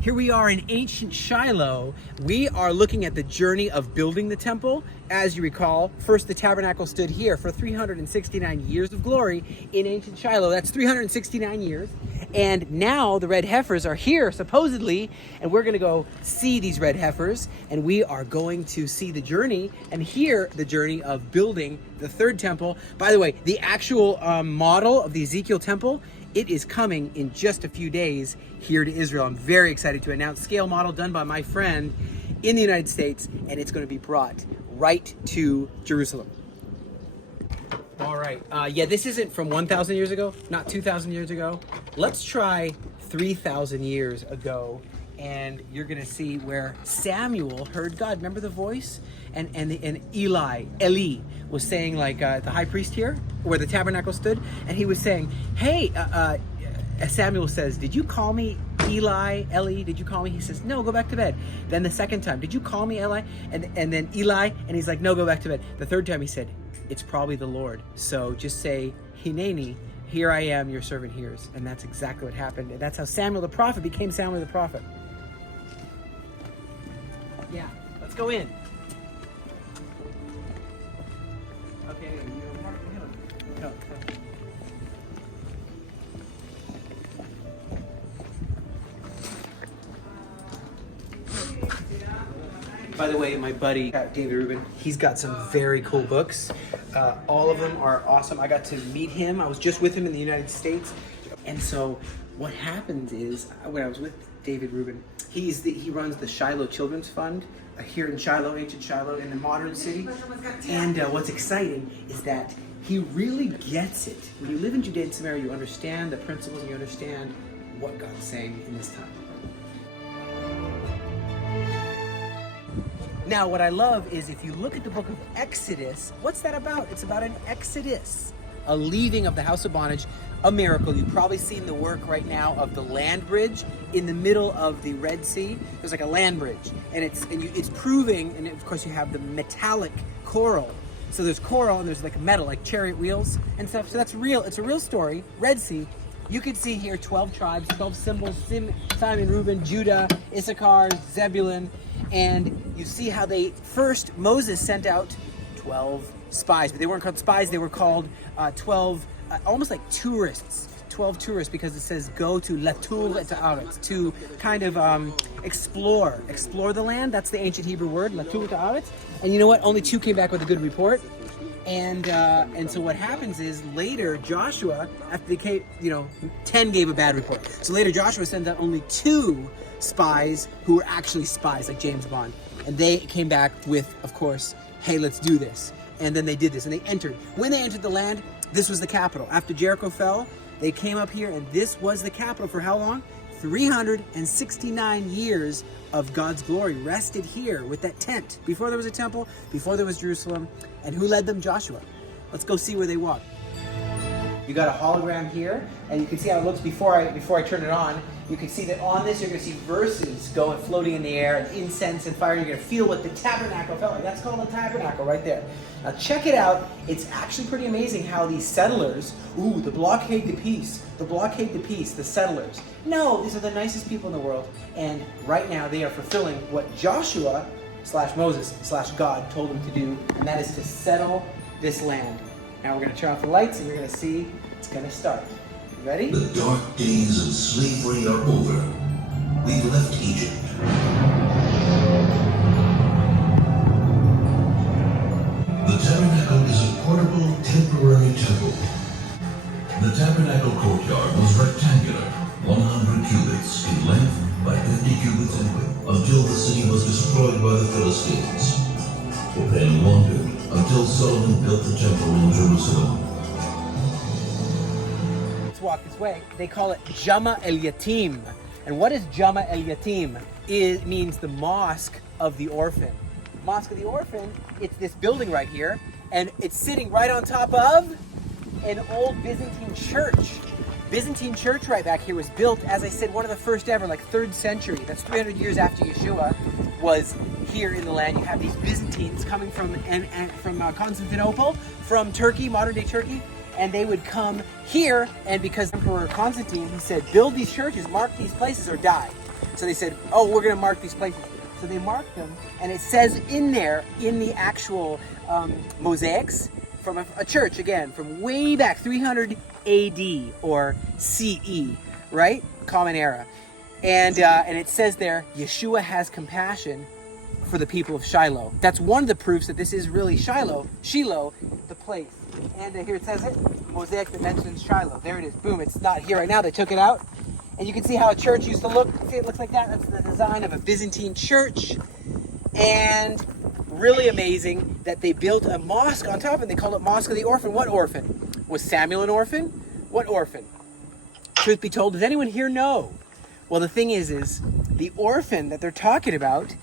Here we are in ancient Shiloh. We are looking at the journey of building the temple. As you recall, first the tabernacle stood here for 369 years of glory in ancient Shiloh. That's 369 years. And now the red heifers are here, supposedly, and we're going to go see these red heifers, and we are going to see the journey and hear the journey of building the third temple. By the way, the actual model of the Ezekiel temple, it is coming in just a few days here to Israel. I'm very excited to announce scale model done by my friend in the United States, and it's going to be brought right to Jerusalem. All right. Yeah, this isn't from 1,000 years ago, not 2,000 years ago. Let's try 3,000 years ago, and you're going to see where Samuel heard God. Remember the voice? And Eli was saying, like the high priest here, where the tabernacle stood, and he was saying, hey, Samuel says, did you call me Eli, did you call me? He says, no, go back to bed. Then the second time, did you call me Eli? And then Eli, and he's like, no, go back to bed. The third time he said, it's probably the Lord. So just say, Hineni, here I am, your servant hears. And that's exactly what happened. And that's how Samuel the prophet became Samuel the prophet. Yeah, let's go in. Okay, no. By the way, my buddy, David Rubin, he's got some very cool books. All of them are awesome. I got to meet him. I was just with him in the United States. And so what happens is, when I was with David Rubin, he runs the Shiloh Children's Fund here in Shiloh, ancient Shiloh, in the modern city. And what's exciting is that he really gets it. When you live in Judea and Samaria, you understand the principles and you understand what God's saying in this time. Now, what I love is if you look at the book of Exodus, what's that about? It's about an exodus, a leaving of the house of bondage, a miracle. You've probably seen the work right now of the land bridge in the middle of the Red Sea. There's like a land bridge, and it's proving, and of course you have the metallic coral. So there's coral and there's like metal, like chariot wheels and stuff. So that's real. It's a real story. Red Sea. You can see here 12 tribes, 12 symbols: Simon, Reuben, Judah, Issachar, Zebulun. And you see how Moses sent out 12 spies, but they weren't called spies, they were called 12, almost like tourists, 12 tourists, because it says go to Latur et Haaretz, to kind of explore the land. That's the ancient Hebrew word, Latur et Haaretz. And you know what? Only 2 came back with a good report. And so what happens is later Joshua, after they came, 10 gave a bad report. So later Joshua sends out only 2 spies who were actually spies, like James Bond. And they came back with, of course, hey, let's do this. And then they did this, and they entered. When they entered the land, this was the capital. After Jericho fell, they came up here, and this was the capital for how long? 369 years of God's glory rested here with that tent. Before there was a temple, before there was Jerusalem. And who led them? Joshua. Let's go see where they walked. You got a hologram here, and you can see how it looks before I turn it on. You can see that on this, you're going to see verses floating in the air, and incense and fire. You're going to feel what the tabernacle felt like. That's called the tabernacle right there. Now check it out. It's actually pretty amazing how these settlers, the blockade to peace, the settlers. No, these are the nicest people in the world. And right now they are fulfilling what Joshua / Moses / God told them to do, and that is to settle this land. Now we're going to turn off the lights, and you're going to see it's going to start. You ready? The dark days of slavery are over. We've left Egypt. The tabernacle is a portable, temporary temple. The tabernacle courtyard was rectangular, 100 cubits in length by 50 cubits in width, until the city was destroyed by the Philistines. It then wandered until Solomon built the temple in Jerusalem. Let's walk this way. They call it Jama El Yatim. And what is Jama El Yatim? It means the mosque of the orphan. Mosque of the orphan, it's this building right here, and it's sitting right on top of an old Byzantine church. Byzantine church right back here was built, as I said, one of the first ever, like 3rd century. That's 300 years after Yeshua was here in the land. You have these Byzantines coming from Constantinople, from Turkey, modern day Turkey, and they would come here, and because Emperor Constantine, he said, build these churches, mark these places, or die. So they said, oh, we're going to mark these places. So they marked them, and it says in there, in the actual mosaics, from a church, again, from way back, 300 AD or CE, right? Common Era. And it says there, Yeshua has compassion for the people of Shiloh. That's one of the proofs that this is really Shiloh, the place. And here it says it, mosaic that mentions Shiloh. There it is, boom, it's not here right now, they took it out. And you can see how a church used to look. See, it looks like that. That's the design of a Byzantine church. And really amazing that they built a mosque on top, and they called it Mosque of the Orphan. What orphan? Was Samuel an orphan? What orphan? Truth be told, does anyone here know? Well, the thing is the orphan that they're talking about,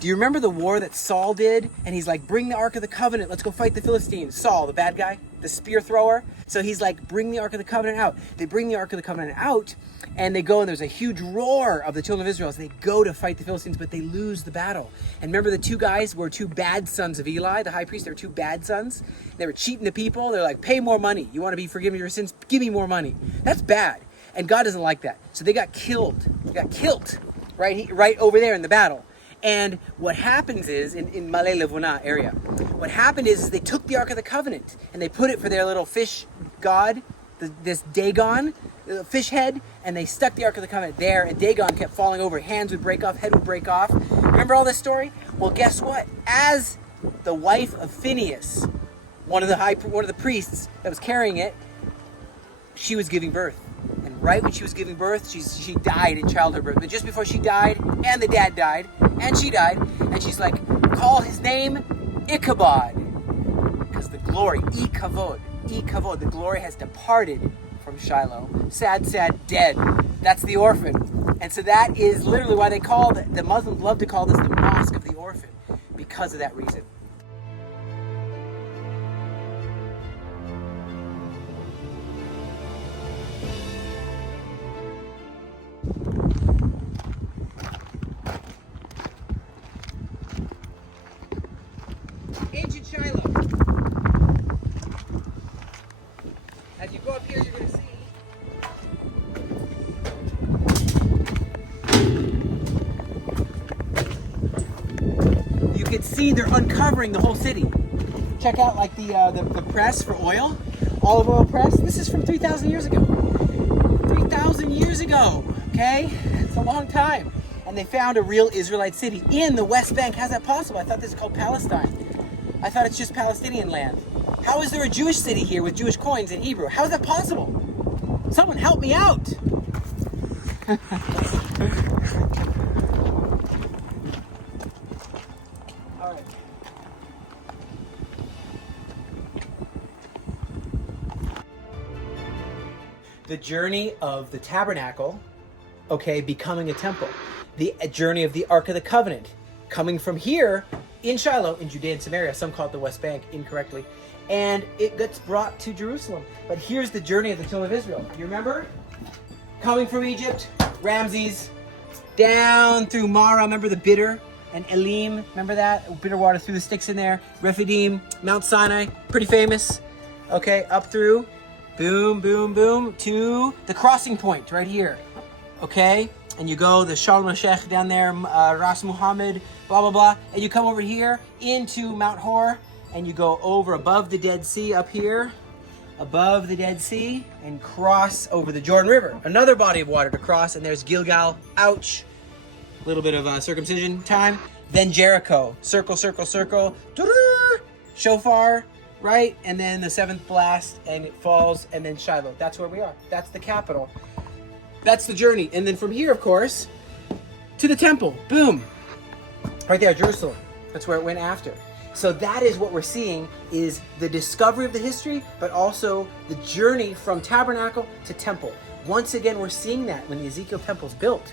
do you remember the war that Saul did? And he's like, bring the Ark of the Covenant. Let's go fight the Philistines. Saul, the bad guy, the spear thrower. So he's like, bring the Ark of the Covenant out. They bring the Ark of the Covenant out, and they go, and there's a huge roar of the children of Israel as they go to fight the Philistines, but they lose the battle. And remember, the two guys were two bad sons of Eli, the high priest. They were two bad sons. They were cheating the people. They're like, pay more money. You want to be forgiven of your sins? Give me more money. That's bad. And God doesn't like that. So they got killed. They got killed right over there in the battle. And what happens is, in Malay Levuna area, what happened is they took the Ark of the Covenant and they put it for their little fish god, this Dagon, the fish head, and they stuck the Ark of the Covenant there, and Dagon kept falling over. Hands would break off, head would break off. Remember all this story? Well, guess what? As the wife of Phineas, one of the priests that was carrying it, she was giving birth. And right when she was giving birth, she died in childbirth. But just before she died, and the dad died, and she died, and she's like, call his name Ichabod. Because the glory, Ikavod, the glory has departed from Shiloh. Sad, sad, dead. That's the orphan. And so that is literally why they call the Muslims love to call this the Mosque of the Orphan, because of that reason. Ancient Shiloh. As you go up here, you're going to see you can see they're uncovering the whole city. Check out like the press for oil, olive oil press. This is from 3,000 years ago. 3,000 years ago, okay? It's a long time. And they found a real Israelite city in the West Bank. How's that possible? I thought this is called Palestine. I thought it's just Palestinian land. How is there a Jewish city here with Jewish coins in Hebrew? How is that possible? Someone help me out. All right. The journey of the Tabernacle, okay, becoming a temple. The journey of the Ark of the Covenant, coming from here in Shiloh, in Judea and Samaria, some call it the West Bank incorrectly, and it gets brought to Jerusalem. But here's the journey of the children of Israel. You remember? Coming from Egypt, Ramses, down through Mara, remember the bitter, and Elim, remember that? Bitter water through the sticks in there. Rephidim, Mount Sinai, pretty famous. Okay, up through, boom, boom, boom, to the crossing point right here. Okay? And you go the Shalom Sheikh down there, Ras Muhammad, blah, blah, blah. And you come over here into Mount Hor, and you go over above the Dead Sea up here, above the Dead Sea, and cross over the Jordan River. Another body of water to cross, and there's Gilgal, ouch. A little bit of circumcision time. Then Jericho, circle, circle, circle, shofar, right? And then the seventh blast, and it falls, and then Shiloh. That's where we are. That's the capital. That's the journey. And then from here, of course, to the temple. Boom. Right there, Jerusalem. That's where it went after. So that is what we're seeing, is the discovery of the history, but also the journey from tabernacle to temple. Once again, we're seeing that when the Ezekiel temple's built.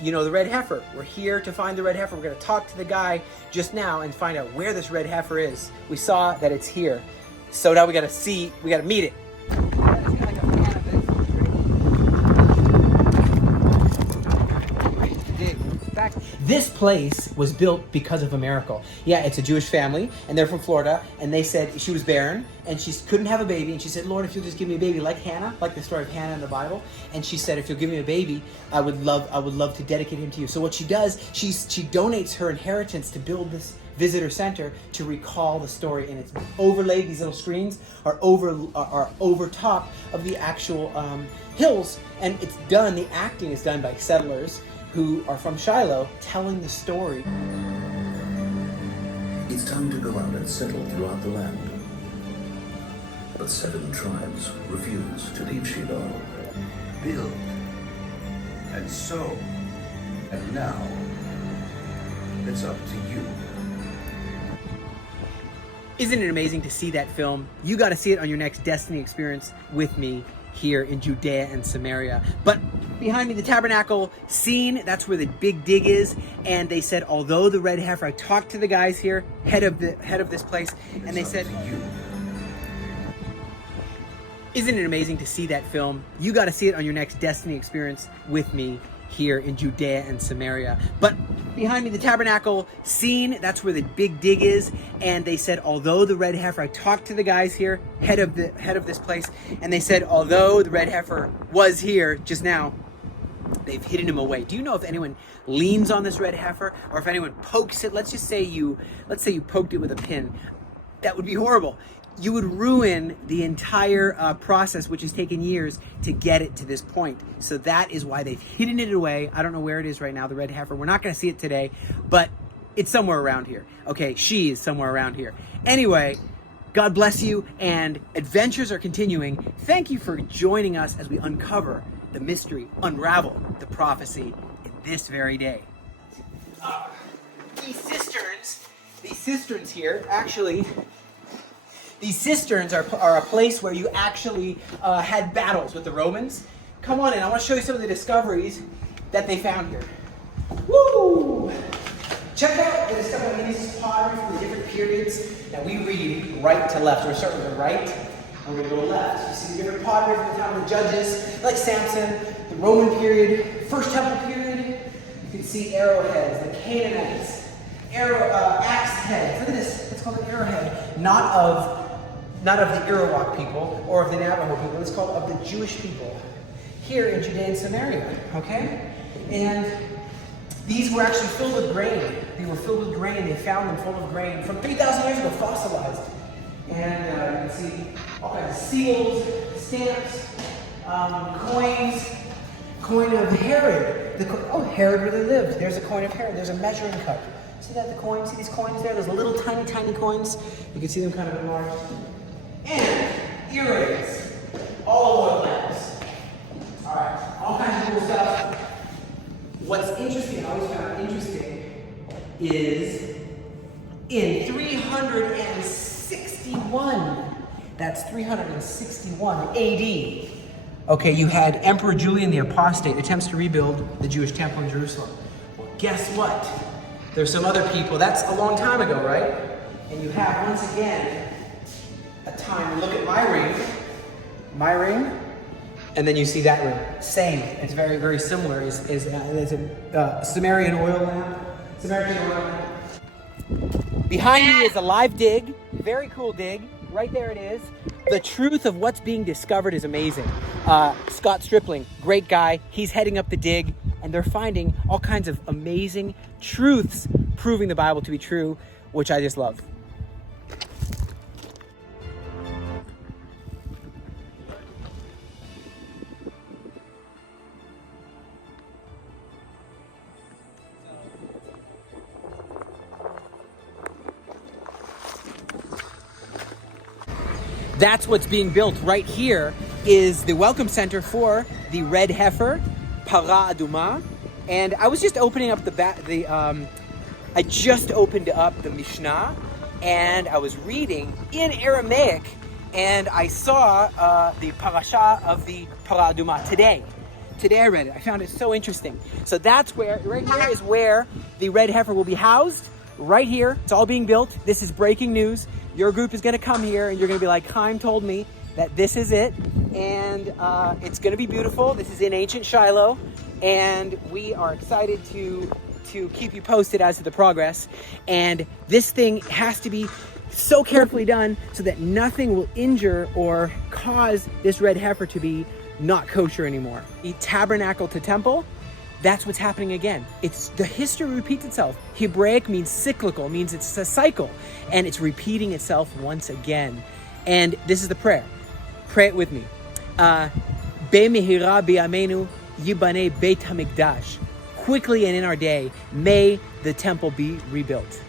You know, the red heifer. We're here to find the red heifer. We're going to talk to the guy just now and find out where this red heifer is. We saw that it's here. So now we got to meet it. This place was built because of a miracle. Yeah, it's a Jewish family, and they're from Florida, and they said she was barren, and she couldn't have a baby, and she said, Lord, if you'll just give me a baby, like Hannah, like the story of Hannah in the Bible, and she said, if you'll give me a baby, I would love to dedicate him to you. So what she does, she donates her inheritance to build this visitor center to recall the story, and it's overlaid. These little screens are over top of the actual hills, and it's done. The acting is done by settlers who are from Shiloh, telling the story. It's time to go out and settle throughout the land. But 7 tribes refuse to leave Shiloh. Build and sow. And now, it's up to you. Isn't it amazing to see that film? You got to see it on your next Destiny experience with me here in Judea and Samaria. But behind me, the Tabernacle scene, that's where the big dig is. And they said, although the red heifer, I talked to the guys here, head of this place, and they said, isn't it amazing to see that film? You got to see it on your next Destiny experience with me here in Judea and Samaria. But behind me, the Tabernacle scene, that's where the big dig is. And they said, although the red heifer, I talked to the guys here, head of this place, and they said, although the red heifer was here just now, they've hidden him away. Do you know if anyone leans on this red heifer, or if anyone pokes it? Let's say you poked it with a pin. That would be horrible. You would ruin the entire process, which has taken years to get it to this point. So that is why they've hidden it away. I don't know where it is right now, the red heifer. We're not going to see it today, but it's somewhere around here. Okay, she is somewhere around here. Anyway, God bless you, and adventures are continuing. Thank you for joining us as we uncover the mystery, unravel the prophecy in this very day. These cisterns here, actually, these cisterns are a place where you actually had battles with the Romans. Come on in, I want to show you some of the discoveries that they found here. Woo! Check out the discovery of these pottery from the different periods that we read right to left. We're going to start with the right, and we're going to go left. You see the different pottery from the time of the Judges, like Samson, the Roman period, First Temple period. You can see arrowheads, the Canaanites, axe heads. Look at this, it's called an arrowhead, not of the Arawak people or of the Navajo people. It's called of the Jewish people here in Judea and Samaria, okay? And these were actually filled with grain. They were filled with grain. They found them full of grain from 3,000 years ago, fossilized. And you can see all kinds of seals, stamps, coins, coin of Herod. Herod really lived. There's a coin of Herod. There's a measuring cup. See that, the coins? See these coins there? Those little tiny, tiny coins. You can see them kind of enlarged. And earrings. All oil lamps. All right, all kinds of cool stuff. What's interesting, I always found interesting, is in 361, that's 361 AD, okay, you had Emperor Julian the Apostate attempts to rebuild the Jewish temple in Jerusalem. Well, guess what? There's some other people, that's a long time ago, right? And you have, once again, a time, look at my ring, and then you see that ring. Same, it's very, very similar. It's a Sumerian oil lamp. Behind me is a live dig, very cool dig. Right there it is. The truth of what's being discovered is amazing. Scott Stripling, great guy. He's heading up the dig, and they're finding all kinds of amazing truths proving the Bible to be true, which I just love. That's what's being built right here is the welcome center for the red heifer, Para Aduma. And I was just opening up I just opened up the Mishnah, and I was reading in Aramaic, and I saw the parasha of the Para Aduma today. Today I read it. I found it so interesting. So that's where, right here is where the red heifer will be housed. Right here, it's all being built. This is breaking news. Your group is going to come here, and you're going to be like, Chaim told me that this is it, and it's going to be beautiful. This is in ancient Shiloh, and we are excited to to keep you posted as to the progress. And this thing has to be so carefully done so that nothing will injure or cause this red heifer to be not kosher anymore. The tabernacle to temple, that's what's happening again. It's the history repeats itself. Hebraic means cyclical, means it's a cycle, and it's repeating itself once again. And this is the prayer. Pray it with me. Be'mehira bi'amenu yibane Beit HaMikdash. Quickly and in our day, may the temple be rebuilt.